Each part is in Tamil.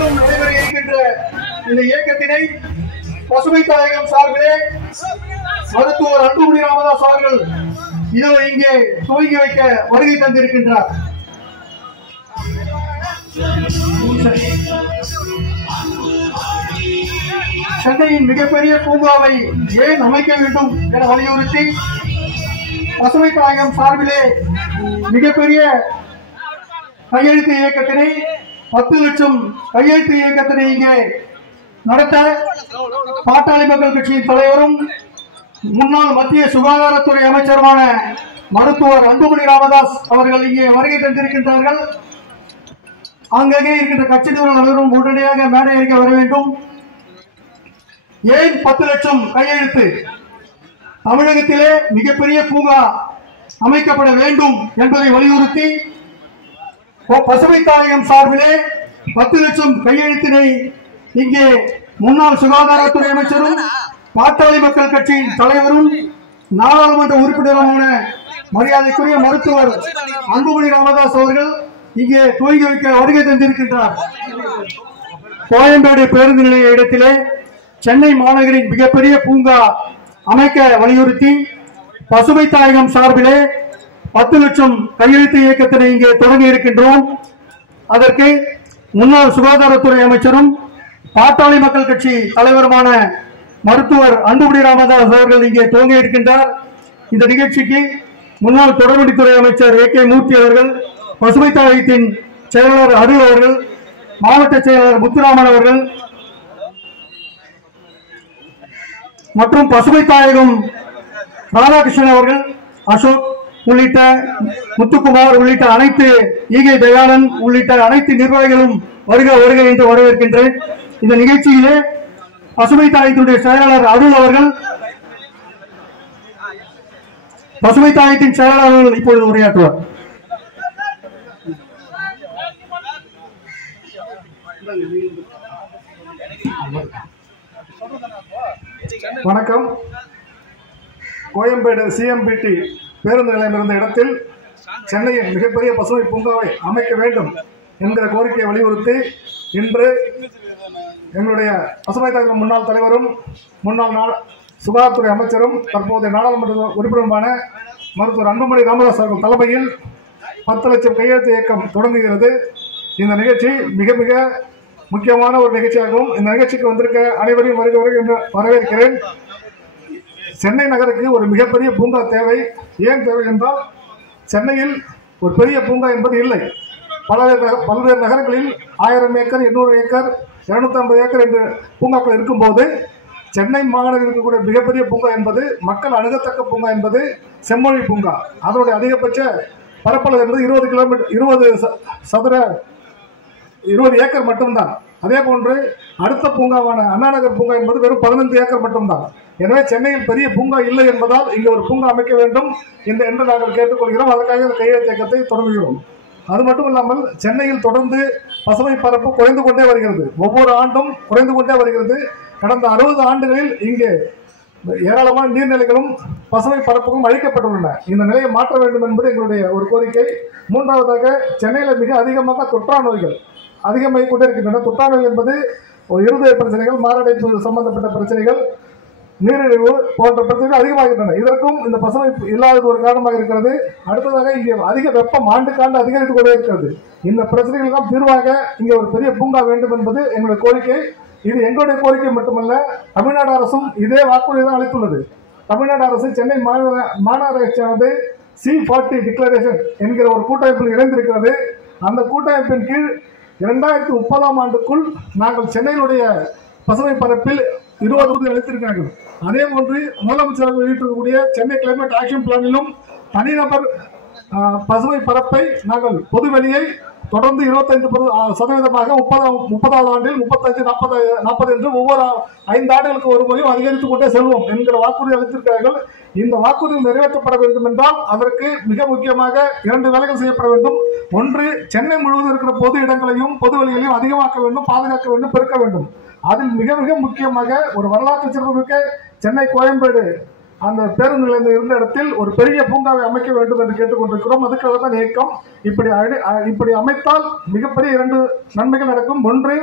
ஆண்டும் நடைபெற இருக்கின்ற இந்த இயக்கத்தினை பசுமை தாயகம் சார்பிலே மருத்துவர் அன்புமணி ராமதாஸ் அவர்கள் இதோ இங்கே துவங்கி வைக்க வருகை தந்திருக்கின்றார். சென்னையின் மிகப்பெரிய பூங்காவை ஏன் அமைக்க வேண்டும் என வலியுறுத்தி பசுமை தாயகம் சார்பிலே மிகப்பெரிய கையெழுத்து இயக்கத்தினை 10 லட்சம் கையெழுத்து இயக்கத்தினை இங்கே நடத்த பாட்டாளி மக்கள் கட்சியின் தலைவரும் முன்னாள் மத்திய சுகாதாரத்துறை அமைச்சருமான மருத்துவர் அன்புமணி ராமதாஸ் அவர்கள் இங்கே வருகை தந்திருக்கின்றார்கள். அங்கங்கே இருக்கின்ற கட்சி நிறுவனர்களும் உடனடியாக மேடை ஏற்க வர வேண்டும். ஏன் 10 லட்சம் கையெழுத்து? தமிழகத்திலே மிகப்பெரிய பூங்கா அமைக்கப்பட வேண்டும் என்பதை வலியுறுத்தி பசுமை தாயகம் சார்பிலே 10 லட்சம் கையெழுத்தினை இங்கே முன்னாள் சுகாதாரத்துறை அமைச்சரும் பாட்டாளி மக்கள் கட்சியின் தலைவரும் நாடாளுமன்ற உறுப்பினருமான மரியாதைக்குரிய மருத்துவர் அன்புமணி ராமதாஸ் அவர்கள் இங்கே துவங்கி வைக்க வருகை தந்திருக்கின்றார். கோயம்பேடு பேருந்து நிலைய இடத்திலே சென்னை மாநகரின் மிகப்பெரிய பூங்கா அமைக்க வலியுறுத்தி பசுமை தாயகம் சார்பிலே 10 லட்சம் கையெழுத்து இயக்கத்தினை இங்கே தொடங்கி இருக்கின்றோம். அதற்கு முன்னாள் சுகாதாரத்துறை அமைச்சரும் பாட்டாளி மக்கள் கட்சி தலைவருமான மருத்துவர் அன்புமணி ராமதாஸ் அவர்கள் இங்கே துவங்கி இருக்கின்றார். இந்த நிகழ்ச்சிக்கு முன்னாள் தொடர்புத்துறை அமைச்சர் AK மூர்த்தி அவர்கள், பசுமை தாயகத்தின் செயலாளர் அருள் அவர்கள், மாவட்ட செயலாளர் முத்துராமன் அவர்கள் மற்றும் பசுமை தாயகம் ராதாகிருஷ்ணன் அவர்கள், அசோக் உள்ளிட்ட முத்துக்குமார் உள்ளிட்ட அனைத்து ஈகை தயாளன் உள்ளிட்ட அனைத்து நிர்வாகிகளும் வருக வருக என்று வரவேற்கின்றேன். இந்த நிகழ்ச்சியிலே பசுமை தாயகத்தினுடைய செயலாளர் அருள் அவர்கள், பசுமை தாயகத்தின் செயலாளர் அவர்கள் இப்பொழுது உரையாற்றுவார். வணக்கம். கோயம்பேடு CMBT பேருந்து நிலையம் இருந்த இடத்தில் சென்னையின் மிகப்பெரிய பசுமை பூங்காவை அமைக்க வேண்டும் என்கிற கோரிக்கையை வலியுறுத்தி இன்று எங்களுடைய பசுமை தாயகம் முன்னாள் தலைவரும் முன்னாள் சுகாதாரத்துறை அமைச்சரும் தற்போதைய நாடாளுமன்ற உறுப்பினருமான மருத்துவர் அன்புமணி ராமதாஸ் அவர்கள் தலைமையில் 10 லட்சம் கையெழுத்து இயக்கம் தொடங்குகிறது. இந்த நிகழ்ச்சி மிக மிக முக்கியமான ஒரு நிகழ்ச்சியாகும். இந்த நிகழ்ச்சிக்கு வந்திருக்க அனைவரையும் வருக வருக என்று வரவேற்கிறேன். சென்னை நகருக்கு ஒரு மிகப்பெரிய பூங்கா தேவை. ஏன் தேவை என்றால், சென்னையில் ஒரு பெரிய பூங்கா என்பது இல்லை. பல்வேறு நகரங்களில் 1000 ஏக்கர், 800 ஏக்கர், 250 ஏக்கர் என்று பூங்காக்கள் இருக்கும்போது, சென்னை மாநகரில் இருக்கக்கூடிய மிகப்பெரிய பூங்கா என்பது, மக்கள் அணுகத்தக்க பூங்கா என்பது செம்மொழி பூங்கா. அதனுடைய அதிகபட்ச பரப்பளவு என்பது 20 ஏக்கர் மட்டும்தான். அதே போன்று அடுத்த பூங்காவான அண்ணாநகர் பூங்கா என்பது வெறும் 15 ஏக்கர் மட்டும்தான். எனவே சென்னையில் பெரிய பூங்கா இல்லை என்பதால் இங்கே ஒரு பூங்கா அமைக்க வேண்டும் என்று நாங்கள் கேட்டுக்கொள்கிறோம். அதற்காக இந்த கையெழுத்து இயக்கத்தை தொடங்குகிறோம். அது மட்டும் இல்லாமல் சென்னையில் தொடர்ந்து பசுமை பரப்பு குறைந்து கொண்டே வருகிறது. ஒவ்வொரு ஆண்டும் குறைந்து கொண்டே வருகிறது. கடந்த 60 ஆண்டுகளில் இங்கே ஏராளமான நீர்நிலைகளும் பசுமை பரப்புகளும் அழிக்கப்பட்டுள்ளன. இந்த நிலையை மாற்ற வேண்டும் என்பது எங்களுடைய ஒரு கோரிக்கை. மூன்றாவதாக, சென்னையில் மிக அதிகமாக தொற்றா நோய்கள் அதிகமாகிக் கொண்டே இருக்கின்றன. தொற்றா நோய் என்பது இருதய பிரச்சனைகள், மாரடைப்பு சம்பந்தப்பட்ட பிரச்சனைகள், நீரிழிவு போன்ற பிரச்சனைகள் அதிகமாகின்றன. இதற்கும் இந்த பசுமை இல்லாதது ஒரு காரணமாக இருக்கிறது. அடுத்ததாக, இங்கே அதிக வெப்பம் ஆண்டுக்காண்டு அதிகரித்துக் கொண்டே இருக்கிறது. இந்த பிரச்சனைகளுக்கும் தீர்வாக இங்கே ஒரு பெரிய பூங்கா வேண்டும் என்பது எங்களுடைய கோரிக்கை. இது எங்களுடைய கோரிக்கை மட்டுமல்ல, தமிழ்நாடு அரசும் இதே வாக்குறுதி தான் அளித்துள்ளது. தமிழ்நாடு அரசு சென்னை மாநகராட்சியானது C40 டிக்ளரேஷன் என்கிற ஒரு கூட்டமைப்பில் இணைந்திருக்கிறது. அந்த கூட்டமைப்பின் கீழ் 2030ஆம் ஆண்டுக்குள் நாங்கள் சென்னையினுடைய பசுமை பரப்பில் 20 உறுதி அளித்திருக்கிறார்கள். அதே போன்று முதலமைச்சர் வெளியிட்டிருக்கக்கூடிய சென்னை கிளைமேட் ஆக்ஷன் பிளானிலும் தனிநபர் பசுமை பரப்பை நாங்கள் பொதுவெளியை தொடர்ந்து 25% 30வது ஆண்டில் 35, 40 என்று ஒவ்வொரு 5 ஆண்டுகளுக்கு ஒரு முறையும் அதிகரித்துக் கொண்டே செல்வோம் என்கிற வாக்குறுதி அளித்திருக்கிறார்கள். இந்த வாக்குறுதி நிறைவேற்றப்பட வேண்டும் என்றால் அதற்கு மிக முக்கியமாக 2 வேலைகள் செய்யப்பட வேண்டும். ஒன்று, சென்னை முழுவதும் இருக்கிற பொது இடங்களையும் பொதுவெளிகளையும் அதிகமாக்க வேண்டும், பாதுகாக்க வேண்டும், பெருக்க வேண்டும். அதில் மிக மிக முக்கியமாக ஒரு வரலாற்று சிறப்புமிக்க சென்னை கோயம்பேடு அந்த பேருந்து நிலையம் இருந்த இடத்தில் ஒரு பெரிய பூங்காவை அமைக்க வேண்டும் என்று கேட்டுக்கொண்டிருக்கிறோம். அதுக்காக தான் இயக்கம். இப்படி அமைத்தால் மிகப்பெரிய 2 நன்மைகள் நடக்கும். ஒன்று,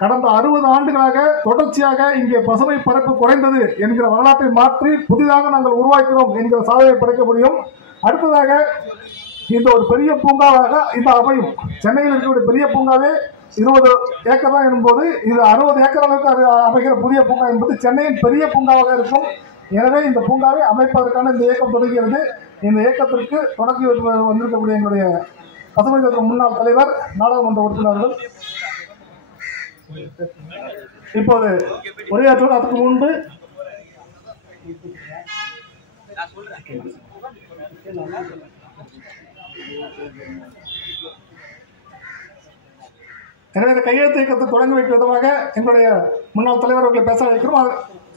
கடந்த 60 ஆண்டுகளாக தொடர்ச்சியாக இங்கே பசுமை பரப்பு குறைந்தது என்கிற வரலாற்றை மாற்றி புதிதாக நாங்கள் உருவாக்கிறோம் என்கிற சாதனை படைக்க முடியும். அடுத்ததாக இந்த ஒரு பெரிய பூங்காவாக இந்த அமையும். சென்னையில் இருக்கக்கூடிய பெரிய பூங்காவே 20 ஏக்கர் தான் என்பது இது 60 ஏக்கர் அளவுக்கு அமைகிற புதிய பூங்கா என்பது சென்னையின் பெரிய பூங்காவாக இருக்கும். எனவே இந்த பூங்காவை அமைப்பதற்கான இந்த இயக்கம் தொடங்குகிறது. இந்த இயக்கத்திற்கு தொடங்கி வந்திருக்கக்கூடிய எங்களுடைய பசுமை இயக்க முன்னாள் தலைவர், நாடாளுமன்ற உறுப்பினர்கள் இப்போது உரையாற்றுவது. அதுக்கு முன்பு எனவே இந்த கையெழுத்து இயக்கத்தை தொடங்கி வைக்கும் விதமாக எங்களுடைய முன்னாள் தலைவர்களை பேச அழைக்கிறோம்,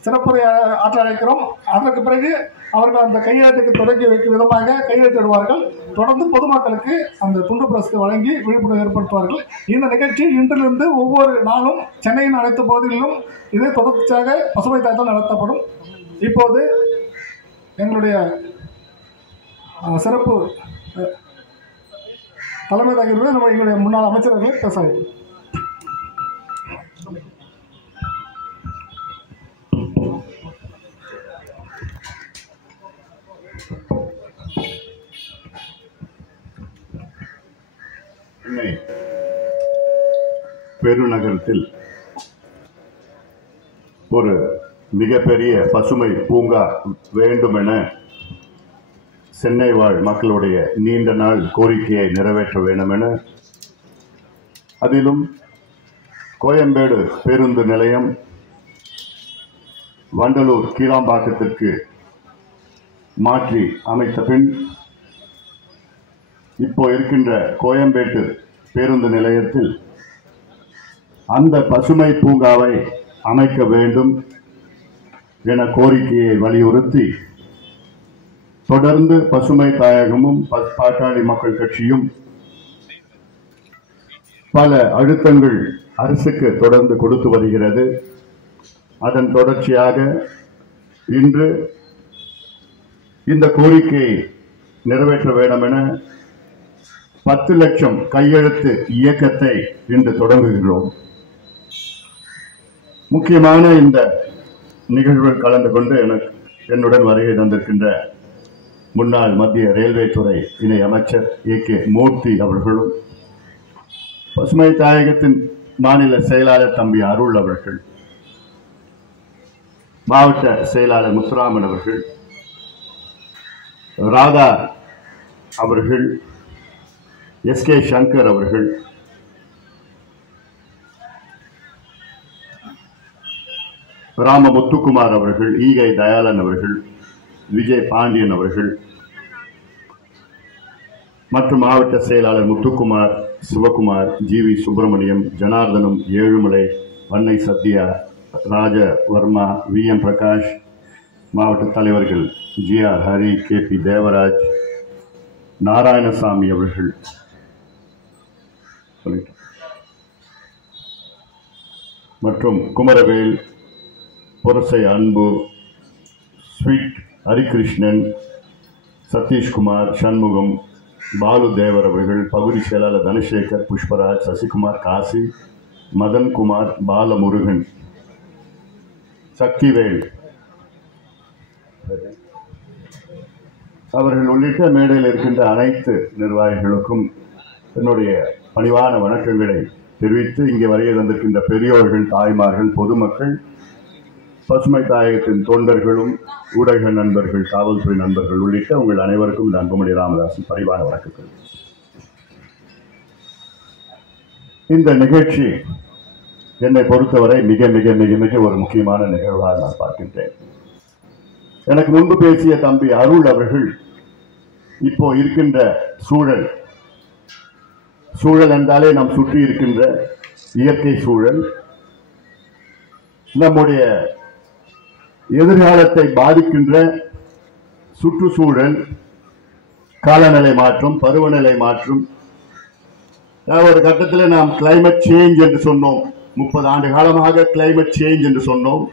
சிறப்புரை ஆற்ற அழைக்கிறோம். அதற்கு பிறகு அவர்கள் அந்த கையெழுத்துக்கு தொடங்கி வைக்கும் விதமாக கையெழுத்திடுவார்கள். தொடர்ந்து பொதுமக்களுக்கு அந்த துண்டு பிரசுக்கு வழங்கி விழிப்புணர்வு ஏற்படுத்துவார்கள். இந்த நிகழ்ச்சி இன்றிலிருந்து ஒவ்வொரு நாளும் சென்னையின் அனைத்து பகுதிகளிலும் இது தொடர்ச்சியாக பசுமை தாய்த்தால் நடத்தப்படும். இப்போது எங்களுடைய சிறப்பு தலைமை தாங்கிறது நம்ம எங்களுடைய முன்னாள் அமைச்சர்களை பேச அழைக்கிறோம். சென்னை பெருநகரத்தில் ஒரு மிகப்பெரிய பசுமை பூங்கா வேண்டுமென சென்னை வாழ் மக்களுடைய நீண்ட நாள் கோரிக்கையை நிறைவேற்ற வேண்டும் என, அதிலும் கோயம்பேடு பேருந்து நிலையம் வண்டலூர் கீழாம்பாக்கத்திற்கு மாற்றி அமைத்த பின் இப்போ இருக்கின்ற கோயம்பேட்டு பேருந்து நிலையத்தில் அந்த பசுமை பூங்காவை அமைக்க வேண்டும் என கோரிக்கையை வலியுறுத்தி தொடர்ந்து பசுமை தாயகமும் பாட்டாளி மக்கள் கட்சியும் பல அழுத்தங்கள் அரசுக்கு தொடர்ந்து கொடுத்து வருகிறது. அதன் தொடர்ச்சியாக இன்று இந்த கோரிக்கையை நிறைவேற்ற வேண்டும் என 10 லட்சம் கையெழுத்து இயக்கத்தை இன்று தொடங்குகிறோம். முக்கியமான இந்த நிகழ்வில் கலந்து கொண்டு என்னுடன் வருகை தந்திருக்கின்ற முன்னாள் மத்திய ரயில்வே துறை இணை அமைச்சர் A.K. மூர்த்தி அவர்களும், பசுமை தாயகத்தின் மாநில செயலாளர் தம்பி அருள் அவர்கள், மாவட்ட செயலாளர் முத்துராமன் அவர்கள், ராதா அவர்கள், S.K. சங்கர் அவர்கள், ராம முத்துக்குமார் அவர்கள், ஈகை தயாளன் அவர்கள், விஜய் பாண்டியன் அவர்கள் மற்றும் மாவட்ட செயலாளர் முத்துக்குமார், சிவகுமார், GV சுப்பிரமணியம், ஜனார்தனம், ஏழுமலை, வன்னை சத்யா, ராஜவர்மா, VM பிரகாஷ், மாவட்ட தலைவர்கள் GR ஹரி, KP தேவராஜ், நாராயணசாமி அவர்கள் மற்றும் குமரவேல், புரசை அன்பு, ஸ்வீட் ஹரிகிருஷ்ணன், சதீஷ்குமார், சண்முகம், பாலு தேவர் அவர்கள், பகுதி செயலாளர் தனசேகர், புஷ்பராஜ், சசிகுமார், காசி, மதன்குமார், பாலமுருகன், சக்திவேல் அவர்கள் உள்ளிட்ட மேடையில் இருக்கின்ற அனைத்து நிர்வாகிகளுக்கும் என்னுடைய பணிவான வணக்கங்களை தெரிவித்து, இங்கே வருகை தந்திருக்கின்ற பெரியோர்கள், தாய்மார்கள், பொதுமக்கள், பசுமை தாயகத்தின் தொண்டர்களும், ஊடக நண்பர்கள், காவல்துறை நண்பர்கள் உள்ளிட்ட உங்கள் அனைவருக்கும் இந்த அன்புமணி ராமதாஸின் பரிவான வணக்கங்கள். இந்த நிகழ்ச்சி என்னை பொறுத்தவரை மிக மிக மிக மிக ஒரு முக்கியமான நிகழ்வாக நான் பார்க்கின்றேன். எனக்கு முன்பு பேசிய தம்பி அருள் அவர்கள் இப்போ இருக்கின்ற சூழல் என்றாலே நாம் சுற்றி இருக்கின்ற இயற்கை சூழல், நம்முடைய எதிர்காலத்தை பாதிக்கின்ற சுற்றுச்சூழல், காலநிலை மாற்றம், பருவநிலை மாற்றம். ஒரு கட்டத்தில் நாம் கிளைமேட் சேஞ்ச் என்று சொன்னோம். 30 ஆண்டு காலமாக கிளைமேட் சேஞ்ச் என்று சொன்னோம்.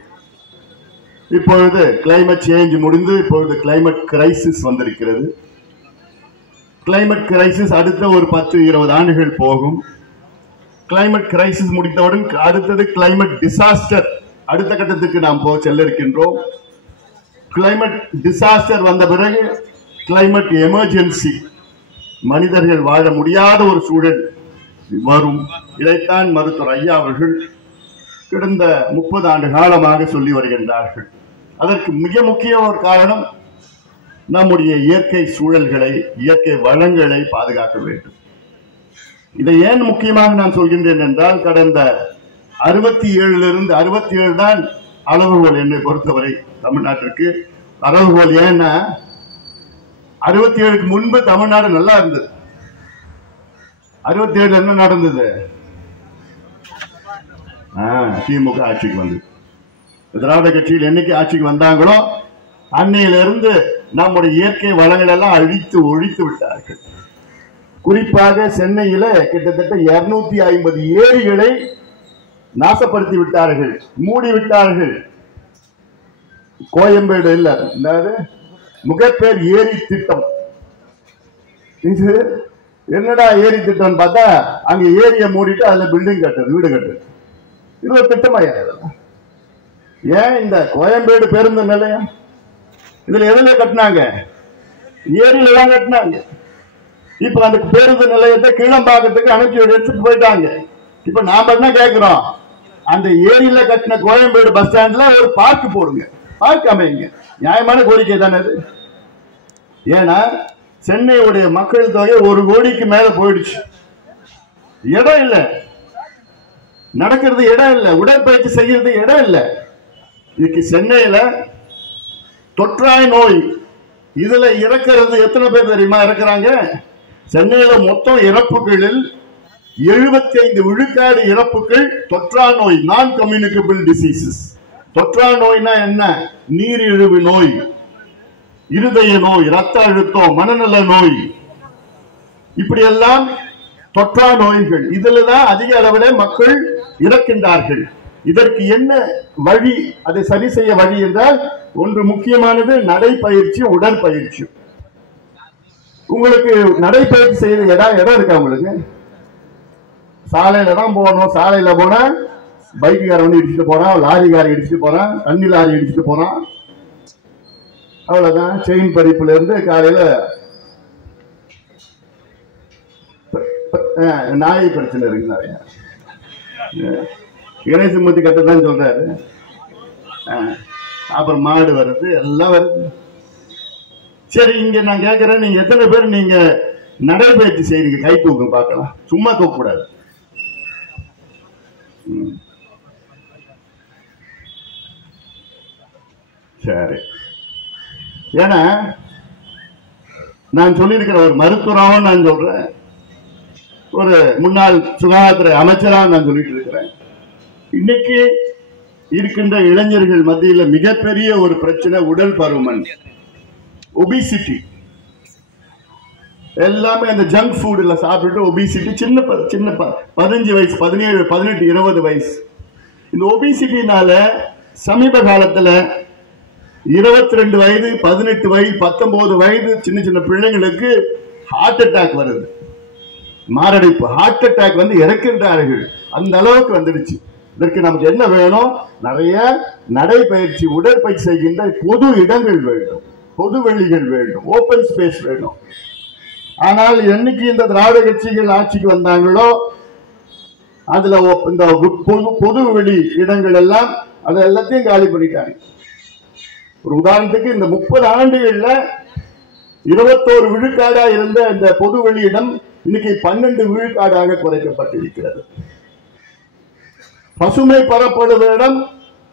இப்பொழுது கிளைமேட் சேஞ்ச் முடிந்து இப்பொழுது கிளைமேட் கிரைசிஸ் வந்திருக்கிறது. கிளைமேட் கிரைசிஸ் அடுத்த ஒரு 10-20 ஆண்டுகள் போகும். கிளைமேட் கிரைசிஸ் முடித்தவுடன் அடுத்தது கிளைமேட் டிசாஸ்டர் அடுத்த கட்டத்துக்கு நாம் செல்ல இருக்கின்றோம். கிளைமேட் டிசாஸ்டர் வந்த பிறகு கிளைமேட் எமர்ஜென்சி, மனிதர்கள் வாழ முடியாத ஒரு சூழல் வரும். இதைத்தான் மருத்துவர் ஐயா அவர்கள் கடந்த 30 ஆண்டு காலமாக சொல்லி வருகின்றார்கள். அதற்கு மிக முக்கிய ஒரு காரணம் நம்முடைய இயற்கை சூழல்களை, இயற்கை வளங்களை பாதுகாக்க வேண்டும். இதை ஏன் முக்கியமாக நான் சொல்கின்றேன் என்றால், கடந்த 67 67 தான் அளவுகோல் என்னை பொறுத்தவரை தமிழ்நாட்டிற்கு அளவுகோல். ஏன்னா 67க்கு முன்பு தமிழ்நாடு நல்லா இருந்தது. 67 என்ன நடந்தது? திமுக ஆட்சிக்கு வந்தது. திராவிட கட்சியில் என்னைக்கு ஆட்சிக்கு வந்தாங்களோ அன்னையிலிருந்து நம்முடைய இயற்கை வளங்கள் எல்லாம் அழித்து ஒழித்து விட்டார்கள். குறிப்பாக சென்னையில கிட்டத்தட்ட 250 ஏரிகளை நாசப்படுத்தி விட்டார்கள், மூடி விட்டார்கள். கோயம்பேடு இல்ல, முகப்பேர் ஏரி திட்டம். இது என்னடா ஏரி திட்டம் பார்த்தா அங்க ஏரியை மூடிட்டு அதுல பில்டிங் கட்டுறது, வீடு கட்டுறது. இது ஒரு திட்டமா? ஏன் இந்த கோயம்பேடு பேருந்து நிலையம் இதுல எதுல கட்டினாங்க? ஏரியில தான் கட்டினாங்க. இப்ப அந்த பேருந்து நிலையத்தை கீழம்பாக்கத்துக்கு அனுப்பி எடுத்துட்டு போயிட்டாங்க. இப்ப நாம என்ன கேட்கிறோம்? அந்த ஏரியில கட்டின கோயம்பேடு பஸ் ஸ்டாண்ட்ல ஒரு பார்க் போடுங்க, பார்க் அமைங்க. நியாயமான கோரிக்கை தானே அது? ஏன்னா சென்னையுடைய மக்கள் தொகை 1 கோடிக்கு மேல போயிடுச்சு. இடம் இல்ல, நடக்கிறது இடம் இல்ல, உடற்பயிற்சி செய்யறது இடம் இல்ல. இன்னைக்கு சென்னையில தொற்றாய் நோய் இதுல இறக்கிறது எத்தனை பேர் தெரியுமா இறக்குறாங்க? சென்னையில மொத்தம் இறப்புகளில் 75 விழுக்காடு இறப்புகள் தொற்றா நோய், நான் கம்யூனிகபிள் டிசீசஸ். தொற்றா நோய்னா என்ன? நீரிழிவு நோய், இருதய நோய், ரத்த அழுத்தம், மனநல நோய், இப்படி எல்லாம் தொற்றா நோய்கள். இதுலதான் அதிக அளவில் மக்கள் இறக்கின்றார்கள். இதற்கு என்ன வழி? அதை சரி செய்ய வழி என்றால், ஒன்று முக்கியமானது நடைப்பயிற்சி, உடற்பயிற்சி. உங்களுக்கு நடைப்பயிற்சி செய்ய இடம் இருக்கா? உங்களுக்கு சாலையில தான் போகணும். சாலையில போனா பைக்குக்கார வந்து இடிச்சுட்டு போறான், லாரிக்கார இடிச்சுட்டு போறான், தண்ணி லாரி இடிச்சுட்டு போறான். அவ்வளவுதான். செயின் பறிப்புல இருந்து காலையில நாய் பிரச்சனை இருக்கு நிறைய. கணேசமூர்த்தி கட்டதான் சொல்றாரு. அப்புறம் மாடு வருது, எல்லாம் வருது. சரி, இங்க நான் கேட்கிறேன், நீங்க எத்தனை பேர் நீங்க நடைபயிற்சி செய்றீங்க? கை தூக்கு பார்க்கலாம். சும்மா தூக்க கூடாது. சரி, ஏன்னா நான் சொல்லியிருக்கிற ஒரு மருத்துவராகவும் நான் சொல்றேன், ஒரு முன்னாள் சுகாதாரத்துறை அமைச்சராக நான் சொல்லிட்டு இருக்கிறேன். இன்னைக்கு இருக்கின்ற இளைஞர்கள் மத்தியில் மிகப்பெரிய ஒரு பிரச்சனை உடல் பருமன், ஒபிசிட்டி. எல்லாமே அந்த ஜங்க் ஃபுட்ல சாப்பிட்டு ஒபிசிட்டி. சின்ன 15 வயசு, 17, 18, 20 வயசு. இந்த ஒபிசிட்டினால சமீப காலத்துல 22 வயது, 18 வயது, 19 வயது சின்ன சின்ன பிள்ளைங்களுக்கு ஹார்ட் அட்டாக் வருது, மாரடைப்பு. ஹார்ட் அட்டாக் வந்து இறக்கின்றார்கள். அந்த அளவுக்கு வந்துடுச்சு. இதற்கு நமக்கு என்ன வேணும்? நிறைய நடைபயிற்சி, உடற்பயிற்சி செய்கின்ற பொது இடங்கள் வேண்டும், பொது வெளிகள் வேண்டும், ஓபன் ஸ்பேஸ் வேண்டும். ஆனால் என்னைக்கு இந்த திராவிட கட்சிகள் ஆட்சிக்கு வந்தாங்களோ அதுல இந்த பொது வெளி இடங்கள் எல்லாம் அதை எல்லாத்தையும் காலி பண்ணிட்டாங்க. ஒரு உதாரணத்துக்கு இந்த 30 ஆண்டுகள்ல 21 விழுக்காடா இருந்த இந்த பொது வெளியிடம் இன்னைக்கு 12 விழுக்காடாக குறைக்கப்பட்டிருக்கிறது. பசுமை பரப்பளவு இடம்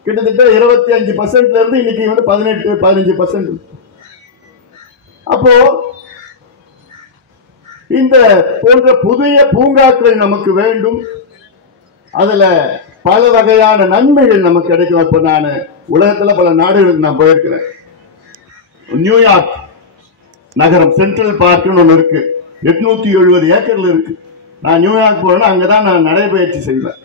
கிட்டத்தட்ட 25% இருந்து இன்னைக்கு வந்து 18-15%. அப்போ இந்த போன்ற புதிய பூங்காக்கள் நமக்கு வேண்டும். அதுல பல வகையான நன்மைகள் நமக்கு கிடைக்கும். இப்ப நான் உலகத்துல பல நாடுகளுக்கு நான் போயிருக்கிறேன். நியூயார்க் நகரம் சென்ட்ரல் பார்க்னு ஒண்ணு இருக்கு, 870 ஏக்கர்ல இருக்கு. நான் நியூயார்க் போனேன்னா அங்கதான் நான் நடைபயிற்சி செய்வேன்.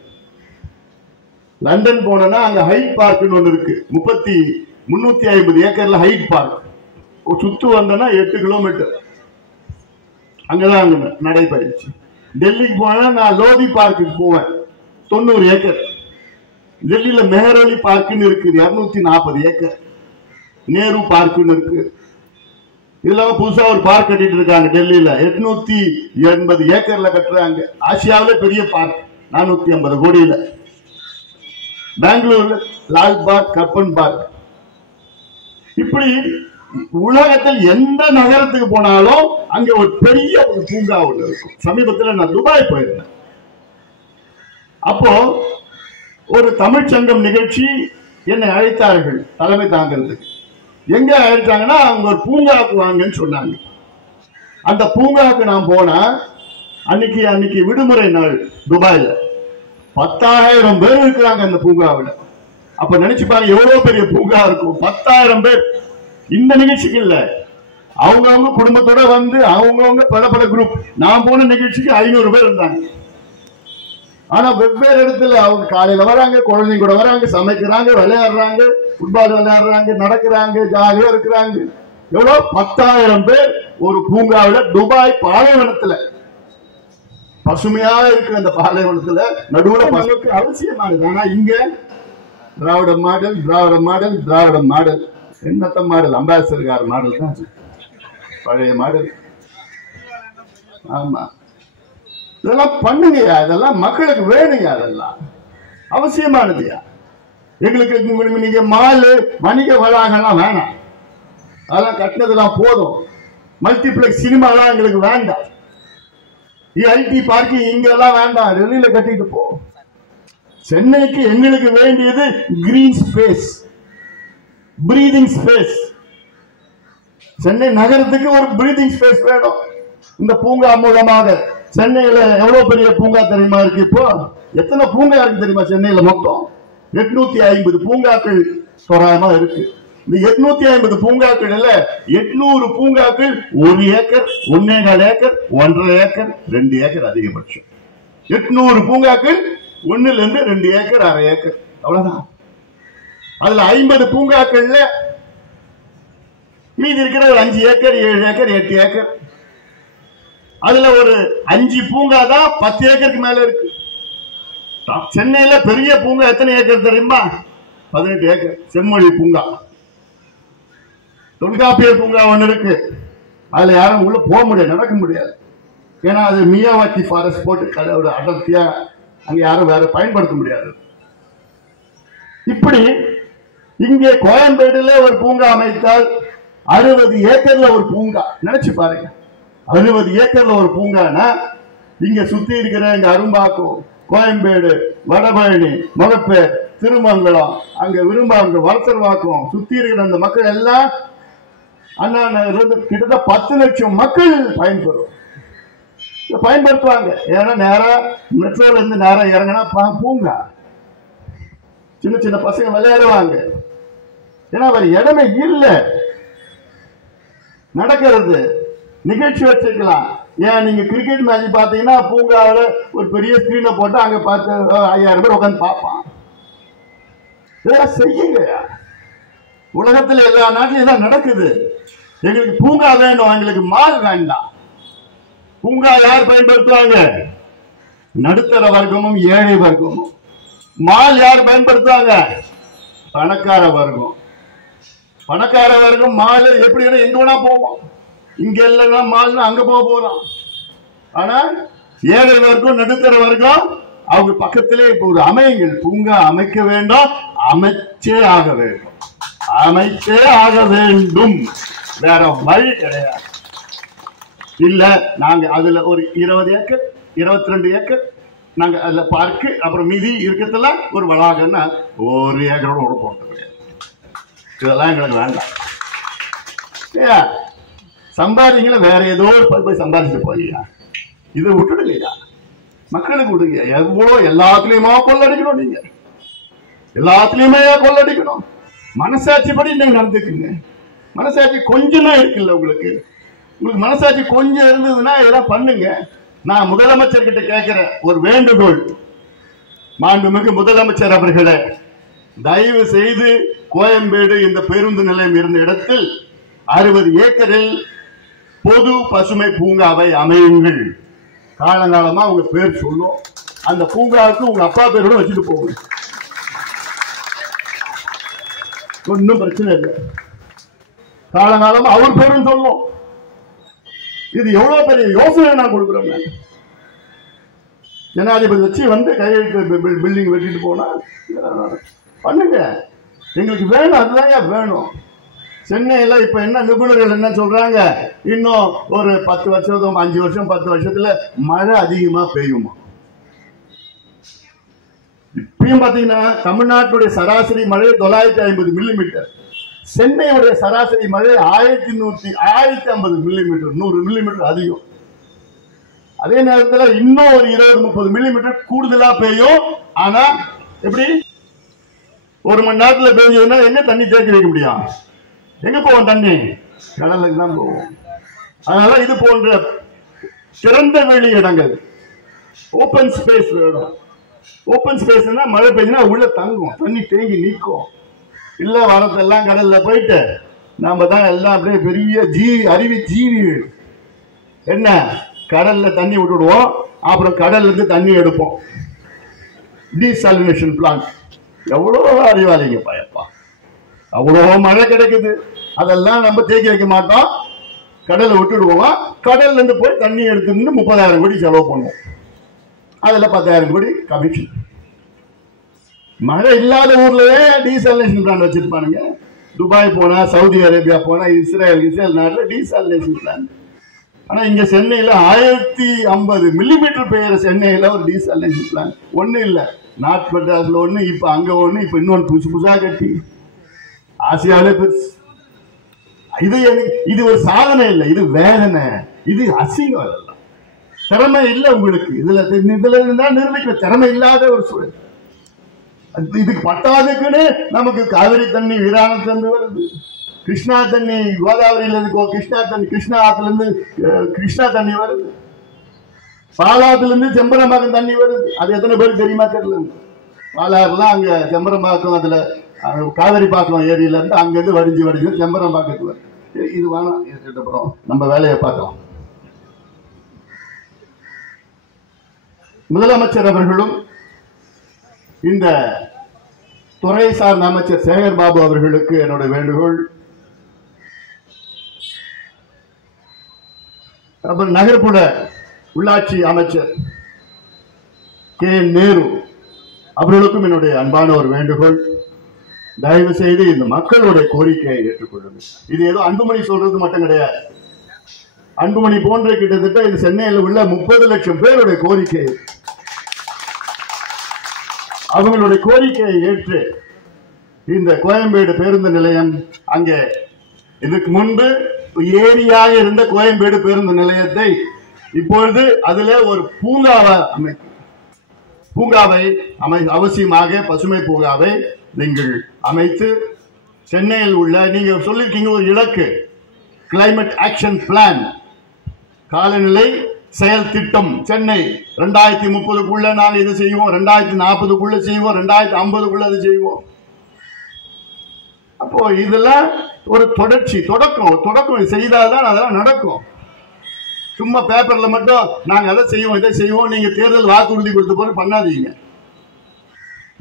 லண்டன் போனேன்னா அங்க ஹைட் பார்க்னு ஒண்ணு இருக்கு, 350 ஏக்கர்ல ஹைட் பார்க். சுத்து வந்தேன்னா 8 கிலோமீட்டர், அங்கதான் நடைபயிற்சி. டெல்லிக்கு போனா நான் லோதி பார்க்குக்கு போவேன், 90 ஏக்கர். டெல்லியில மெஹரோலி பார்க்குன்னு இருக்குது, 240 ஏக்கர். நேரு பார்க்குன்னு இருக்கு. இதெல்லாம் புதுசா ஒரு பார்க் கட்டிட்டு இருக்காங்க டெல்லியில, 880 ஏக்கர்ல கட்டுறாங்க. ஆசியாவில பெரிய பார்க், 450 கோடியில. பெங்களூர்ல லால் பார்க், கப்பன் பார்க். இப்படி உலகத்தில் எந்த நகரத்துக்கு போனாலும் அங்க ஒரு பெரிய ஒரு பூங்கா ஒன்று இருக்கும். சமீபத்தில் நான் துபாய் போயிருந்தேன். அப்போ ஒரு தமிழ்ச்சங்கம் நிகழ்ச்சி என்னை அழைத்தார்கள் தலைமை தாங்கிறதுக்கு. எங்க அழைச்சாங்கன்னா அவங்க ஒரு பூங்காவுக்கு வாங்கன்னு சொன்னாங்க. அந்த பூங்காவுக்கு நான் போனா அன்னைக்கு விடுமுறை நாள் துபாயில 10,000 பேர் இருக்கிறாங்க அந்த பூங்காவில். அப்ப நினைச்சு பாருங்க எவ்வளவு பெரிய பூங்கா இருக்கும். 10,000 பேர் இந்த நிகழ்ச்சிக்கு இல்ல, அவங்கவுங்க குடும்பத்தோட வந்து அவங்கவுங்க பல குரூப். நான் போன நிகழ்ச்சிக்கு 500 பேர் இருந்தாங்க. ஆனா வெவ்வேறு இடத்துல அவங்க காலையில வராங்க, குழந்தைங்க கூட வராங்க, சமைக்கிறாங்க, விளையாடுறாங்க, ஃபுட்பால் விளையாடுறாங்க, நடக்கிறாங்க, ஜாலியா இருக்கிறாங்க. எவ்வளவு 10,000 பேர் ஒரு பூங்காவில் துபாய் பாலைவனத்துல. பசுமையா இருக்கு அந்த பாலைவனத்துல, நடுவுல மக்களுக்கு அவசியமானது. ஆனா இங்க திராவிட மாடல், திராவிட மாடல், திராவிட மாடல். என்னத்த மாடல்? அம்பாசிடர் மாடல் தான், பழைய மாடல். ஆமா, இதெல்லாம் பண்ணுங்கயா, இதெல்லாம் மக்களுக்கு வேணுங்க, அதெல்லாம் அவசியமானதுயா. எங்களுக்கு நீங்க மாலு வணிக வளாகம்லாம் வேணாம், அதெல்லாம் கட்டினதுலாம் போதும். மல்டிபிளெக்ஸ் சினிமாலாம் எங்களுக்கு வேண்டாம். ஐடி பார்க்கிங் இங்கெல்லாம் வேண்டாம், டெல்லியில கட்டிட்டு போ. சென்னைக்கு எங்களுக்கு வேண்டியது green space, breathing space. Chennai நகரத்துக்கு ஒரு பிரீதிங் ஸ்பேஸ் வேணும். இந்த பூங்கா மூலமாக சென்னையில எவ்வளவு பெரிய பூங்கா தெரியுமா இருக்கு? இப்போ எத்தனை பூங்கா இருக்கு தெரியுமா சென்னையில? மொத்தம் 850 பூங்காக்கள் தோராயமா இருக்கு. இந்த 850 பூங்காக்கள் 800 பூங்காக்கள் 1 ஏக்கர், 1.25 ஏக்கர், 1.5 ஏக்கர், 2 ஏக்கர் அதிகபட்சம். 800 பூங்காக்கள் 1 ல இருந்து 2 ஏக்கர், 1/2 ஏக்கர், அவ்வளவுதான். அதுல 50 பூங்காக்கள்ல மீதி இருக்கிற ஒரு 5 ஏக்கர், 7 ஏக்கர், 8 ஏக்கர். அதுல ஒரு 5 பூங்கா தான் 10 ஏக்கருக்கு மேல இருக்கு. சென்னையில பெரிய பூங்கா எத்தனை ஏக்கர் தெரியுமா? 18 ஏக்கர். செம்மொழி பூங்கா, தொல்காப்பியர் பூங்கா ஒண்ணு இருக்கு. அதுல யாரும் உள்ள போக முடியாது, நடக்க முடியாது. ஏன்னா அது மியாவாக்கி ஃபாரஸ்ட் போட்டு ஒரு அடர்த்தியா அங்க யாரும் வேற பயன்படுத்த முடியாது. இப்படி இங்கே கோயம்பேடுல ஒரு பூங்கா அமைத்தால் 60 ஏக்கர்ல ஒரு பூங்கா. நினைச்சு பாருங்க, 60 ஏக்கர்ல ஒரு பூங்கானா இங்க சுத்தி இருக்கிற இங்க அரும்பாக்கம், கோயம்பேடு, வடபழனி, முகப்பேர், திருமங்கலம், அங்க விரும்பாங்க, வளசர்வாக்கம் சுத்தி இருக்கிற அந்த மக்கள் எல்லாம் அண்ணா நகர்ல கிட்டத்தட்ட 10 லட்சம் மக்கள் பயன்படுத்துவாங்க. ஏன்னா நேரா மெட்ரோல இருந்து நேரா இறங்கினா பூங்கா, சின்ன சின்ன பசங்க விளையாடுவாங்க. ஏன்னா அவர் இடமே இல்ல நடக்கிறது. நிகழ்ச்சி வச்சுக்கலாம். ஏன் நீங்க கிரிக்கெட் மேட்ச் பாத்தீங்கன்னா பூங்காவில் ஒரு பெரிய ஸ்கிரீனை போட்டு அங்க பார்த்து 5000 பேர் உட்காந்து பார்ப்பான். இதெல்லாம் செய்யுங்க. உலகத்துல எல்லா நாட்டிலும் எல்லாம் நடக்குது. எங்களுக்கு பூங்கா வேணும், எங்களுக்கு மால் வேண்டாம். பூங்கா யார் பயன்படுத்துவாங்க? நடுத்தர வர்க்கமும் ஏழை வர்க்கமும். மால் யார் பயன்படுத்துவாங்க? பணக்கார வர்க்கம். பணக்கார வர்க்கம் மால் எப்படி எங்க வேணா போவோம். இங்க இல்லைன்னா மால்னா அங்க போறோம். ஆனா ஏழை வர்க்கம், நடுத்தர வர்க்கம் அவங்க பக்கத்திலே இப்ப ஒரு அமையுங்கள், பூங்கா அமைக்க வேண்டும், அமைச்சே ஆக வேண்டும், அமைச்சே ஆக வேண்டும். வேற வழி கிடையாது. இல்ல நாங்க அதுல ஒரு 20 ஏக்கர் 22 ஏக்கர் நாங்க அதுல பார்க்கு, அப்புறம் மீதி இருக்கிறதுல ஒரு வளாகம்னா 1 ஏக்கரோட கூட போறது கிடையாது. இதெல்லாம் எங்களுக்கு வேண்டாம். சம்பாதிங்கள வேற ஏதோ போய் சம்பாதிச்சு போறீங்க. இதை விட்டுடுங்க, மக்களுக்கு விடுங்க. எவ்வளோ எல்லாத்துலயுமா கொள்ளடிக்கணும்? நீங்க எல்லாத்துலயுமே கொள்ளடிக்கணும். மனசாட்சி படி நீங்க நடந்துக்குங்க. மனசாட்சி கொஞ்சம் தான் இருக்குல்ல உங்களுக்கு. உங்களுக்கு மனசாட்சி கொஞ்சம் இருந்ததுன்னா இதெல்லாம் பண்ணுங்க. நான் முதலமைச்சர் கிட்ட கேட்கிற ஒரு வேண்டுகோள், மாண்புமிகு முதலமைச்சர் அவர்களே, தயவு செய்து கோயம்பேடு இந்த பேருந்து நிலையம் இருந்த இடத்தில் 60 ஏக்கரில் பொது பசுமை பூங்காவை அமையுங்கள். காலங்காலமா உங்க பேர் சொல்லும். அந்த பூங்காவுக்கு உங்க அப்பா பேரோட வச்சுட்டு போங்க, ஒன்னும் பிரச்சனை இல்லை. காலங்காலமா அவர் பேரும் சொல்லும். இது எவ்வளவு பெரிய யோசனை நான் கொடுக்குறேன். ஜனாதிபதி வச்சு வந்து கையெழுத்து பில்டிங் வெட்டிட்டு போனா பண்ணுங்க, எங்களுக்கு வேணும், அதுதான் வேணும். சென்னையில இப்ப என்ன நிபுணர்கள் என்ன சொல்றாங்க, இன்னும் ஒரு 10 வருஷம் 5 வருஷம் 10 வருஷத்துல மழை அதிகமா பெய்யுமா. இப்பயும் பாத்தீங்கன்னா தமிழ்நாட்டுடைய சராசரி மழை 950 மில்லிமீட்டர், சென்னையுடைய சராசரி மழை 1050 மில்லிமீட்டர், 100 மில்லிமீட்டர் அதிகம். அதே நேரத்தில் இன்னும் ஒரு 20-30 மில்லிமீட்டர் கூடுதலா பெய்யும். ஆனா எப்படி 1 மணி நேரத்தில் பெய்ஞ்சதுன்னா என்ன தண்ணி தேக்கி வைக்க முடியும்? எங்க போவோம்? தண்ணி கடலுக்கு தான் போவோம். அதனால இது போன்ற திறந்த வெளி இடங்கள், ஓபன் ஸ்பேஸ் வேணும். ஓபன் ஸ்பேஸ்னா மழை பெய்ஞ்சுன்னா உள்ள தங்கும், தண்ணி தேங்கி நிற்கும். இல்ல வாரத்தெல்லாம் கடல்ல போயிட்டு நாம தான் எல்லாம் அப்படியே பெரிய அருவி ஜீவிகள் என்ன கடல்ல தண்ணி விட்டுடுவோம், அப்புறம் கடல்ல இருந்து தண்ணி எடுப்போம். டீசாலினேஷன் பிளான்ட் எவ்வளவு அறிவாளிங்க பயப்பா, அவ்வளவு மழை கிடைக்குது, அதெல்லாம் நம்ம தேக்கி வைக்க மாட்டோம், கடலை விட்டுடுவோம். கடல்ல இருந்து போய் தண்ணி எடுத்துட்டு 30,000 கோடி செலவு பண்ணுவோம். அதுல 10,000 கோடி கமிஷன். மழை இல்லாத ஊர்லயே டீசாலினேஷன் பிளான் வச்சிருப்பானுங்க. துபாய் போனா, சவுதி அரேபியா போனா, இஸ்ரேல் நாட்டுல டீசாலினேஷன் பிளான். ஆனா இங்க சென்னையில 1050 மில்லிமீட்டர் பெய்யற சென்னையில ஒரு டீசாலினேஷன் பிளான் ஒண்ணு இல்ல. நார்த் மெட்ராஸ்ல ஒண்ணு, இப்ப அங்க ஒண்ணு, இப்ப இன்னொன்னு புதுசா கட்டி ஆசியாவிலே பெருசு. இது ஒரு சாதனை இல்லை, இது வேதனை, இது அசிங்கம். திறமை இல்லை உங்களுக்கு, இதுல இருந்தா நிரூபிக்கிற திறமை இல்லாத ஒரு சூழல். இதுக்கு பட்டாதுக்குன்னு நமக்கு காவிரி தண்ணி வீராணத்திலிருந்து வருது, கிருஷ்ணா தண்ணி கோதாவரியில இருந்து, கிருஷ்ணா ஆத்துல இருந்து கிருஷ்ணா தண்ணி வருது, பாலாத்துல இருந்து செம்பரம்பாக்கம் தண்ணி வருது. அது எத்தனை பேருக்கு தெரியுமா தெரியல. பாலாறுலாம் அங்க செம்பரம்பாக்கம், அதுல காவிரி பாக்கம் ஏரியில இருந்து அங்க இருந்து வடிஞ்சு செம்பரம்பாக்கத்துக்கு வருது. இது வேணாம், அப்புறம் நம்ம வேலையை பார்க்கலாம். முதலமைச்சர் அவர்களும் இந்த துறை சார்ந்த அமைச்சர் சேகர் பாபு அவர்களுக்கு என்னோட வேண்டுகோள், அப்புறம் நகர்ப்புற உள்ளாட்சி அமைச்சர் கே நேரு அவர்களுக்கும் என்னுடைய அன்பான ஒரு வேண்டுகோள், தயவு செய்து இந்த மக்களுடைய கோரிக்கையை ஏற்றுக்கொள்ளுங்கள். இது ஏதோ அன்புமணி சொல்றது மட்டும் கிடையாது. அன்புமணி போன்ற கிட்டத்தட்ட இது சென்னையில் உள்ள 30 லட்சம் பேருடைய கோரிக்கை. அவங்களுடைய கோரிக்கையை ஏற்று இந்த கோயம்பேடு பேருந்து நிலையம், அங்கே இதுக்கு முன்பு ஏரியாக இருந்த கோயம்பேடு பேருந்து நிலையத்தை இப்பொழுது அதிலே ஒரு பூங்காவை அவசியமாக பசுமை பூங்காவை நீங்கள் அமைத்து சென்னையில் உள்ள, நீங்க சொல்லிருக்கீங்க ஒரு இலக்கு, கிளைமேட் ஆக்ஷன் பிளான், காலநிலை செயல் திட்டம், சென்னை 2030க்குள்ள நாங்கள் இது செய்வோம், 2040க்குள்ள செய்வோம், 2050க்குள்ள அது செய்வோம். அப்போ இதெல்லாம் ஒரு தொடர்ச்சி, தொடக்கம் செய்தால்தான் அதெல்லாம் நடக்கும். சும்மா பேப்பர்ல மட்டும் நாங்க அதை செய்வோம் இதை செய்வோம், நீங்க தேர்தல் வாக்குறுதி கொடுத்த போது பண்ணாதீங்க.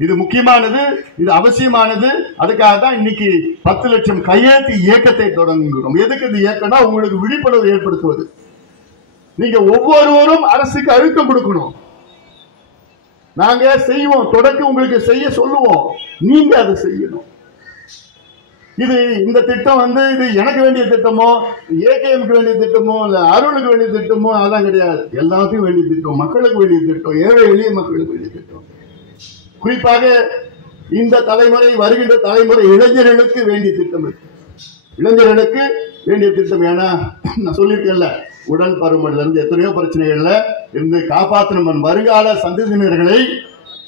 இது முக்கியமானது, இது அவசியமானது. அதுக்காக தான் இன்னைக்கு 10 லட்சம் கையெழுத்து இயக்கத்தை தொடங்குகிறோம். எதுக்கு இந்த இயக்கம்னா உங்களுக்கு விழிப்புணர்வு ஏற்படுத்துவது. நீங்க ஒவ்வொருவரும் அரசுக்கு அழுத்தம் கொடுக்கணும். நாங்க செய்வோம், தொடக்க உங்களுக்கு செய்ய சொல்லுவோம், நீங்க அதை செய்யணும். இது இந்த திட்டம் இது எனக்கு வேண்டிய திட்டமோ, ஏகேஎம்க்கு வேண்டிய திட்டமோ, இல்ல அருளுக்கு வேண்டிய திட்டமோ, அதெல்லாம் கிடையாது. எல்லாத்துக்கும் வேண்டிய திட்டம், மக்களுக்கு வேண்டிய திட்டம், ஏழை எளிய மக்களுக்கு வேண்டிய திட்டம். குறிப்பாக இந்த தலைமுறை, வருகின்ற தலைமுறை இளைஞர்களுக்கு வேண்டிய திட்டம், இளைஞர்களுக்கு வேண்டிய திட்டம். ஏன்னா நான் சொல்லியிருக்கேன்ல, உடல் பருமன்ல இருந்து எத்தனையோ பிரச்சனைகள்ல இருந்து காப்பாற்றணும். வருங்கால சந்ததியினர்களை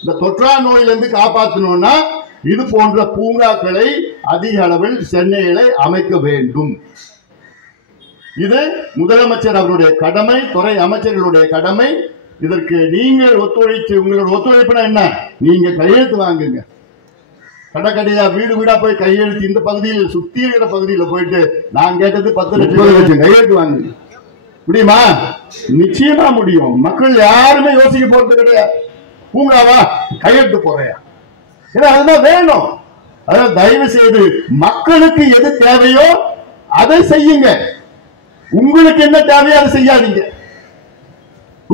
இந்த தொற்றா நோயிலிருந்து காப்பாற்றணும்னா இது போன்ற பூங்காக்களை அதிக அளவில் சென்னையில அமைக்க வேண்டும். இது முதலமைச்சர் அவருடைய கடமை, துறை அமைச்சர்களுடைய கடமை. இதற்கு நீங்கள் ஒத்துழைச்சு, உங்களோட ஒத்துழைப்புனா என்ன, நீங்க கையெழுத்து வாங்குங்க. கடற்கடையா வீடு வீடா போய் கையெழுத்து, இந்த பகுதியில் சுத்தி இருக்கிற பகுதியில் போயிட்டு நான் கேட்டது 10 லட்சம் கையெழுத்து வாங்குங்க. முடியுமா? நிச்சயமா முடியும். மக்கள் யாருமே யோசிக்க போறது கிடையாது. பூங்காவா கையெழுத்து போறையா, ஏன்னா அதுதான் வேணும். அதாவது தயவு செய்து மக்களுக்கு எது தேவையோ அதை செய்யுங்க. உங்களுக்கு என்ன தேவையோ அதை செய்யாதீங்க.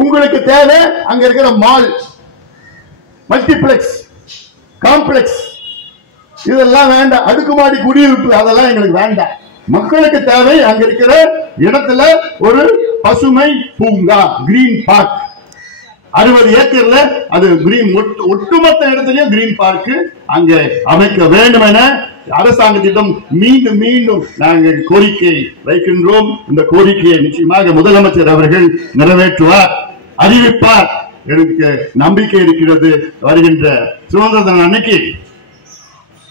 உங்களுக்கு தேவை அங்க இருக்கிற மால், மல்டிபிளெக்ஸ், காம்ப்ளெக்ஸ் இதெல்லாம் வேண்டாம். அடுக்குமாடி குடியிருப்பு அதெல்லாம் எங்களுக்கு வேண்டாம். மக்களுக்கு தேவை அங்க இருக்கிற இடத்துல ஒரு பசுமை பூங்கா, கிரீன் பார்க். 60 ஏக்கர்ல அது கிரீன், ஒட்டுமொத்த இடத்துலயும் கிரீன் பார்க் அங்க அமைக்க வேண்டும் என அரசாங்கத்திடம் மீண்டும் மீண்டும் நாங்கள் கோரிக்கை வைக்கின்றோம். இந்த கோரிக்கையை நிச்சயமாக முதலமைச்சர் அவர்கள் நிறைவேற்றுவார், அறிவிப்பார். எனக்கு நம்பிக்கை இருக்கிறது. வருகின்ற சுதந்திர தின அன்னைக்கு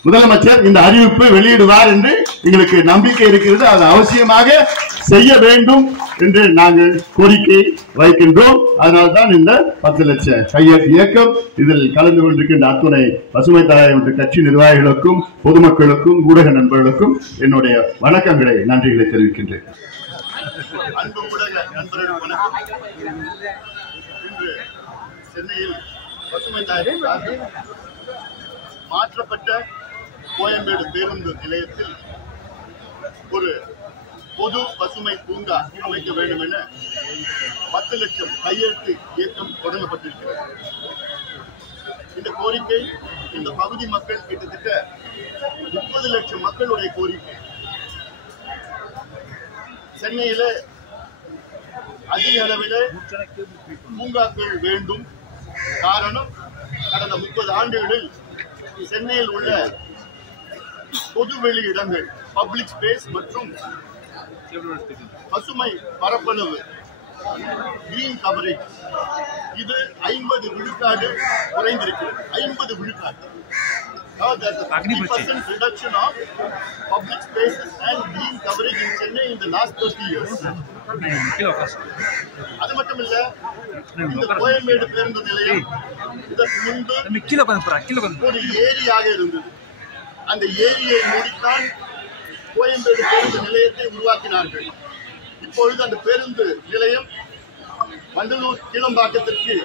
முதலமைச்சர் இந்த அறிவிப்பை வெளியிடுவார் என்று எங்களுக்கு நம்பிக்கை இருக்கிறது. அது அவசியமாக செய்ய வேண்டும் என்று நாங்கள் கோரிக்கை வைக்கின்றோம். அதனால்தான் இந்த 10 லட்சம் கையெழுத்து இயக்கம். இதில் கலந்து கொண்டிருக்கின்ற அத்துணை பசுமை தாயம் கட்சி நிர்வாகிகளுக்கும் பொதுமக்களுக்கும் ஊடக நண்பர்களுக்கும் என்னுடைய வணக்கங்களை, நன்றிகளை தெரிவிக்கின்றேன். அன்பு ஊடக நண்பர்கள் வணக்கம். இன்று சென்னையில் பசுமை தாயம் மாற்றப்பட்ட கோயம்பேடு பேருந்து நிலையத்தில் ஒரு பொது பசுமை பூங்கா அமைக்க வேண்டும் என 10 லட்சம் கையெழுத்து இயக்கம் தொடங்கப்பட்டிருக்கிறது. இந்த கோரிக்கை இந்த பகுதி மக்கள் கிட்டத்தட்ட 30 லட்சம் மக்களுடைய கோரிக்கை. சென்னையில அதிக அளவில் பூங்காக்கள் வேண்டும். காரணம், கடந்த 30 ஆண்டுகளில் சென்னையில் உள்ள பொதுவெளி இடங்கள், பப்ளிக் ஸ்பேஸ் மற்றும் பசுமை பரப்பளவு, கிரீன் கவரேஜ் இது 50 விழுக்காடு குறைந்திருக்கிறது. 50 விழுக்காடு. Reduction of public spaces and green coverage in Chennai in the last 30 years. அது மட்டும் இல்ல, இந்த கோயம்பேடு பேருந்து நிலையம் இதற்கு முன்பு ஒரு ஏரியாக இருந்தது. அந்த ஏரியை மூடித்தான் கோயம்பேடு பேருந்து நிலையத்தை உருவாக்கினார்கள். இப்பொழுது அந்த பேருந்து நிலையம் வண்டலூர் கீழம்பாக்கத்திற்கு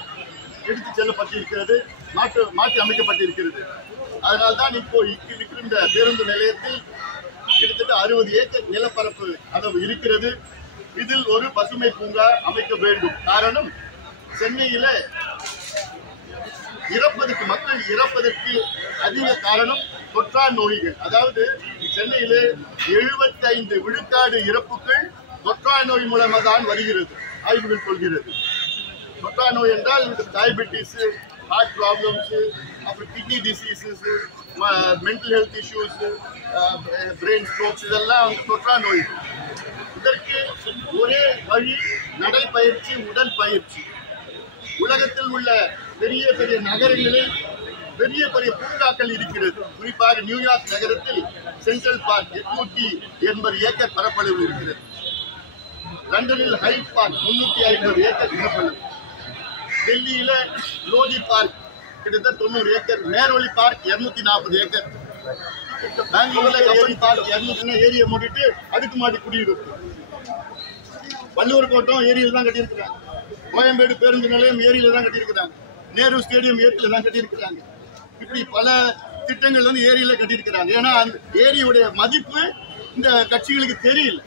எடுத்துச் செல்லப்பட்டிருக்கிறது, மாற்றி அமைக்கப்பட்டிருக்கிறது. அதனால்தான் இப்போ இருக்கின்ற பேருந்து நிலையத்தில் கிட்டத்தட்ட 60 ஏக்கர் நிலப்பரப்பு அளவு இருக்கிறது. இதில் ஒரு பசுமை பூங்கா அமைக்க வேண்டும். காரணம், சென்னையில மக்கள் இறப்பதற்கு அதிக காரணம் தொற்றா நோய்கள். அதாவது சென்னையிலே 75 விழுக்காடு இறப்புகள் தொற்றா நோய் மூலமாக தான் வருகிறது, ஆய்வுகள் சொல்கிறது. தொற்றா நோய் என்றால் டயபெட்டிஸ், ஹார்ட் ப்ராப்ளம்ஸ், அப்புறம் kidney diseases, mental health issues, brain strokes, இதெல்லாம் தொற்றா நோய். இதற்கு ஒரே வழி நடைப்பயிற்சி, உடல் பயிற்சி. உலகத்தில் உள்ள பெரிய பெரிய நகரங்களில் பெரிய பெரிய பூங்காக்கள் இருக்கிறது. குறிப்பாக நியூயார்க் நகரத்தில் சென்ட்ரல் பார்க் 880 ஏக்கர் பரப்பளவு இருக்கிறது. லண்டனில் ஹைட் பார்க் 350 ஏக்கர் பரப்பளவு. டெல்லியில லோதி பார்க் கிட்டத்தட்ட 90 ஏக்கர். நேரோலி park 240 acre. பெங்களூர்ல கபடி பார்க் 200 ஏரியை மூடிட்டு அடுக்குமாடி குடியிருப்பு. வள்ளுவர் கோட்டம் ஏரியில் தான் கட்டியிருக்கிறாங்க. கோயம்பேடு பேருந்து நிலையம் ஏரியில தான் கட்டியிருக்கிறாங்க. நேரு ஸ்டேடியம் ஏரியில தான் கட்டியிருக்கிறாங்க. இப்படி பல திட்டங்கள் வந்து ஏரியில கட்டியிருக்கிறாங்க. ஏன்னா அந்த ஏரியுடைய மதிப்பு இந்த கட்சிகளுக்கு தெரியல.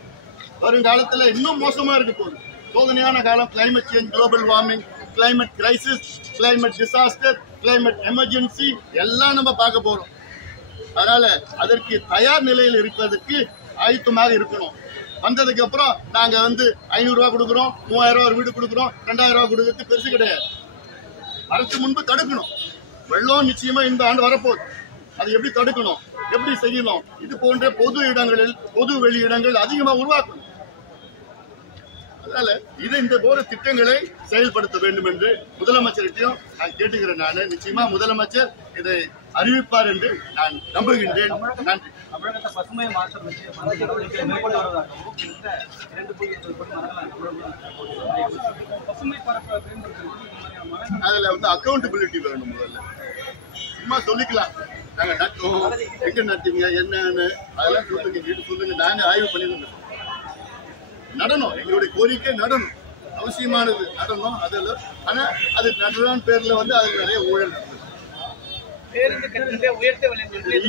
வருங்காலத்துல இன்னும் மோசமா இருக்க போகுது. சோதனையான காலம். Climate change, global warming, climate crisis, climate disaster, climate emergency எல்லாம் நம்ம பார்க்க போறோம். அதனால அதற்கு தயார் நிலையில் இருப்பதற்கு ஆயத்தமாக இருக்கணும். வந்ததுக்கு அப்புறம் நாங்க வந்து 500 ரூபாய் கொடுக்குறோம், 3000 ரூபாய் வீடு கொடுக்குறோம், 2000 ரூபாய் கொடுக்கறது பெருசு கிடையாது. அரசு முன்பு தடுக்கணும். வெள்ளம் நிச்சயமா இந்த ஆண்டு வரப்போகுது. அதை எப்படி தடுக்கணும், எப்படி செய்யணும், இது போன்ற பொது இடங்களில், பொது வெளி இடங்கள் அதிகமா உருவாக்கணும். அதனால இந்த போற திட்டங்களை செயல்படுத்த வேண்டும் என்று முதலமைச்சர்கிட்டையும் நான் கேட்டுக்கிறேன். நான் நிச்சயமா முதலமைச்சர் இதை அறிவிப்பார் என்று நான் நம்புகின்றேன். நன்றி. தமிழகத்தை பசுமை மாற்றம் மேற்கொண்டு வருவதாகவும் பசுமை பரப்பு அதுல வந்து அக்கௌண்டபிலிட்டி வேணும். முதல்ல சும்மா சொல்லிக்கலாம், நாங்க நட்டோம், எங்க நட்டீங்க என்னன்னு அதெல்லாம் சொல்லுங்க, சொல்லுங்க. நாங்க ஆய்வு பண்ணிருந்தோம். நடனம், எங்களுடைய கோரிக்கை நடனம், அவசியமானது நடனம். அதில் ஆனா அது நடனம் பேர்ல வந்து அதுல நிறைய ஊழல் நடந்தது. பேருந்து கட்டணத்தை உயர்த்த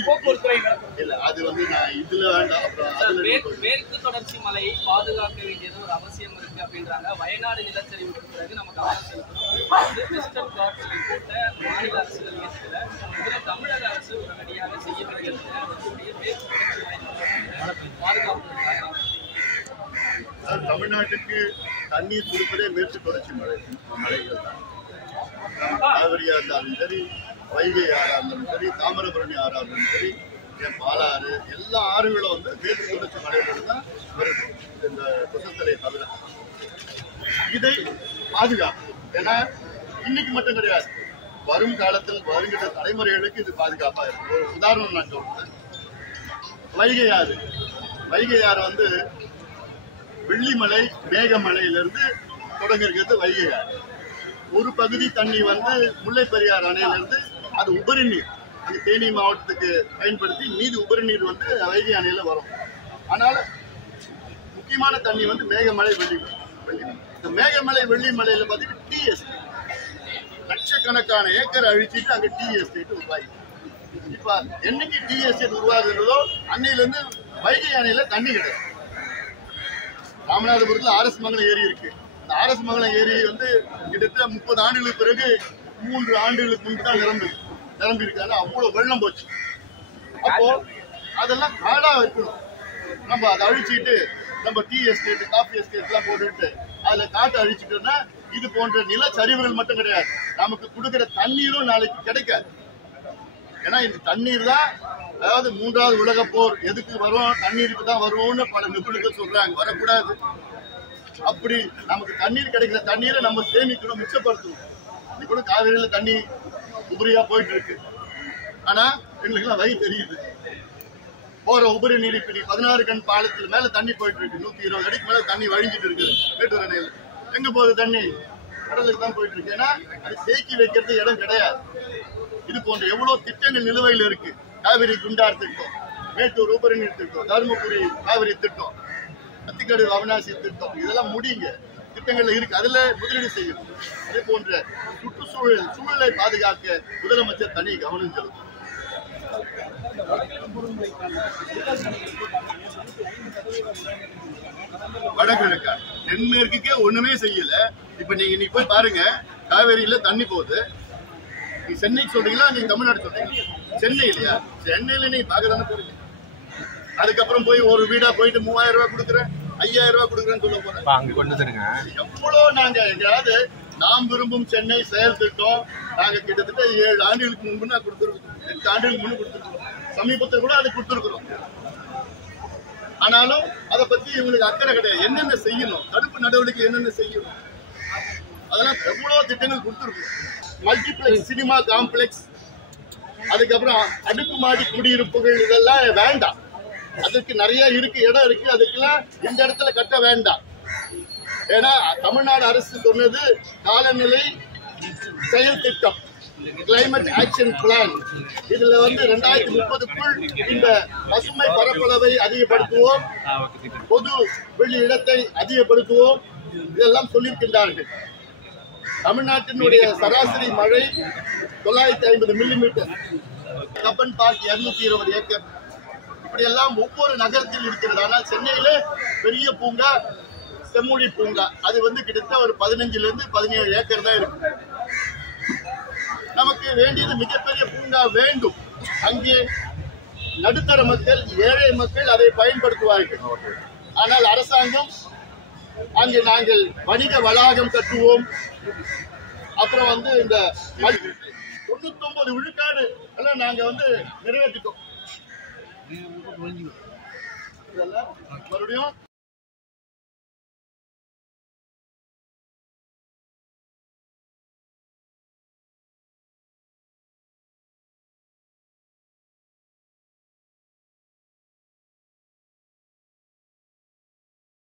போக்குவரத்துறை இல்ல அது வந்து நான் இதுல வேண்டாம். அப்புறம் மேற்கு தொடர்ச்சி மலையை பாதுகாக்க வேண்டியது ஒரு அவசியம் இருக்கு அப்படின்றாங்க. வயநாடு நிலச்சரிவுக்கு பிறகு நம்ம கவனம் செலுத்தணும். வெஸ்டர்ன் காட்ஸ் ரிப்போர்ட்ட மாநில அரசுகள் ஏற்கல. இதுல தமிழக அரசு உடனடியாக செய்ய வேண்டியது மேற்கு தொடர்ச்சி பாதுகாப்பு. தமிழ்நாட்டுக்கு தண்ணீர் கொடுப்பதே மேற்கு தொடர்ச்சி மலைகள் தான். காவிரியா இருந்தாலும் சரி, வைகை ஆறா இருந்தாலும் சரி, தாமிரபரணி ஆறா இருந்தாலும் சரி, பாலாறு, எல்லா ஆறுகளும் வந்து மேற்கு தொடர்ச்சி மலையிலிருந்து தான் வருது. இந்த குசத்தலை தவிர இதை பாதுகாப்பு. ஏன்னா இன்னைக்கு மட்டும் கிடையாது, வரும் காலத்தில் வருகின்ற தலைமுறைகளுக்கு இது பாதுகாப்பா இருக்கு. ஒரு உதாரணம் நான் சொல்றேன். வைகை ஆறு வந்து வெள்ளிமலை மேகமலையிலிருந்து தொடங்கிருக்கிறது வைகை ஆறு. ஒரு பகுதி தண்ணி வந்து முல்லை பெரியார் அணையிலிருந்து அது உபரி நீர் அங்கே தேனி மாவட்டத்துக்கு பயன்படுத்தி மீதி உபரி நீர் வந்து வைகை அணையில வரும். ஆனால் முக்கியமான தண்ணி வந்து மேகமலை வெள்ளிமலை. இந்த மேகமலை வெள்ளிமலையில பார்த்தீங்கன்னா டீ எஸ்டேட், லட்சக்கணக்கான ஏக்கர் அழிச்சிட்டு அங்கே டீ எஸ்டேட் உருவாகி. இப்ப என்னைக்கு டீ எஸ்டேட் உருவாகுறதோ அன்னையிலிருந்து வைகை அணையில தண்ணி கிடையாது. ராமநாதபுரத்தில் ஆர்எஸ் மங்கலம் ஏரி இருக்கு. அந்த ஆர்எஸ் மங்கலம் ஏரி வந்து கிட்டத்தட்ட 30 ஆண்டுகளுக்கு பிறகு 3 ஆண்டுகளுக்கு முன்பு தான் நிரம்பி இருக்காங்க. அவ்வளவு வெள்ளம் போச்சு. அப்போ அதெல்லாம் காடா வைக்கணும். நம்ம அதை அழிச்சுட்டு நம்ம டீ எஸ்டேட், காஃபி எஸ்டேட் எல்லாம் போட்டுட்டு அதுல காட்டை அழிச்சுட்டோம்னா இது போன்ற நிலச்சரிவுகள் மட்டும் கிடையாது, நமக்கு கொடுக்கிற தண்ணீரும் நாளைக்கு கிடைக்காது. ஏன்னா இந்த தண்ணீர் தான், அதாவது 3வது உலக போர் எதுக்கு வரும், தண்ணீருக்கு தான் வரும்னு பல நிபுணர்கள் சொல்றாங்க. வரக்கூடாது. அப்படி நமக்கு தண்ணீர் கிடைக்கிற தண்ணீரை நம்ம சேமிக்கணும், மிச்சப்படுத்தணும். இன்னைக்கு கூட காவிரியில தண்ணி உபரியா போயிட்டு இருக்கு. ஆனா எங்களுக்கு எல்லாம் வழி தெரியுது. போற உபரி நீர் இப்படி 16 கண் பாலத்தில் மேல தண்ணி போயிட்டு இருக்கு. 120 அடிக்கு மேல தண்ணி வழிஞ்சிட்டு இருக்குது. மேட்டூர் அணையில் எங்க போகுது தண்ணி? கடலுக்கு தான் போயிட்டு இருக்கு. ஏன்னா அது தேக்கி வைக்கிறது இடம் கிடையாது. இது போன்ற எவ்வளவு திட்டங்கள் நிலுவையில் இருக்கு. காவிரி குண்டார் திட்டம், மேட்டூர் உபரி நீர் திட்டம், தருமபுரி காவிரி திட்டம், அத்திக்கடு அவிநாசி திட்டம், இதெல்லாம் முடியுங்க. திட்டங்கள்ல இருக்கு, அதுல முதலீடு செய்யணும். அதே போன்ற சூழலை பாதுகாக்க முதலமைச்சர் தனி கவனம் செலுத்தும். வடகிழக்கா தென்மேற்குக்கே ஒண்ணுமே செய்யல. இப்ப நீங்க போய் பாருங்க, காவேரியில தண்ணி போகுது. நீ சென்னைக்கு சொல்றீங்களா, நீங்க தமிழ்நாடு சொல்றீங்களா? சென்னை இல்லையா? சென்னையில நீங்க பாக்கதானே போறீங்க. அதுக்கப்புறம் போய் ஒரு வீடா போயிட்டு 3000 ரூபாய் கொடுக்குறேன், 5000 ரூபாய் கொடுக்குறேன்னு சொல்ல போறேன். எவ்வளவு நாங்க எங்கேயாவது நாம் விரும்பும் சென்னை செயல் திட்டம் நாங்க கிட்டத்தட்ட 7 ஆண்டுகளுக்கு முன்பு நான் கொடுத்துருக்கோம். 8 ஆண்டுகளுக்கு முன்பு கொடுத்துருக்கோம். சமீபத்தில் கூட அதை கொடுத்துருக்கிறோம். ஆனாலும் அதை பத்தி இவங்களுக்கு அக்கறை கிடையாது. என்னென்ன செய்யணும், தடுப்பு நடவடிக்கை என்னென்ன செய்யணும், அதெல்லாம் எவ்வளவு திட்டங்கள் கொடுத்துருக்கோம். மல்டிபிளெக்ஸ் சினிமா காம்ப்ளெக்ஸ், அதுக்கப்புறம் அடுக்குமாடி குடியிருப்புகள், இதெல்லாம் வேண்டாம். அதுக்கு நிறைய இருக்கு, இடம் இருக்கு. அதுக்கெல்லாம் இந்த இடத்துல கட்ட வேண்டாம். ஏன்னா தமிழ்நாடு அரசு சொன்னது காலநிலை செயல் திட்டம், கிளைமேட் ஆக்ஷன் பிளான். இதுல வந்து 2030க்குள் இந்த பசுமை பரப்பளவை அதிகப்படுத்துவோம், பொது வெளி இடத்தை அதிகப்படுத்துவோம், இதெல்லாம் சொல்லியிருக்கின்றார்கள். தமிழ்நாட்டினுடைய சராசரி மழை 950 மில்லிமீட்டர், கப்பன் பார்க் 220 ஏக்கர், இப்படி எல்லாம் ஒவ்வொரு நகரத்தில் இருக்கிறது. ஆனால் சென்னையில பெரிய பூங்கா செம்மொழி பூங்கா, அது வந்து கிட்டத்தட்ட ஒரு 15-17 ஏக்கர் தான் இருக்கு. நமக்கு வேண்டியது மிகப்பெரிய பூங்கா வேண்டும். அங்கே நடுத்தர மக்கள், ஏழை மக்கள் அதை பயன்படுத்துவார்கள். ஆனால் அரசாங்கம் அங்கே நாங்கள் வணிக வளாகம் கட்டுவோம், அப்புறம் வந்து இந்த 99 விழுக்காடு எல்லாம் நாங்க வந்து நிறைவேற்றிட்டோம். மறுபடியும்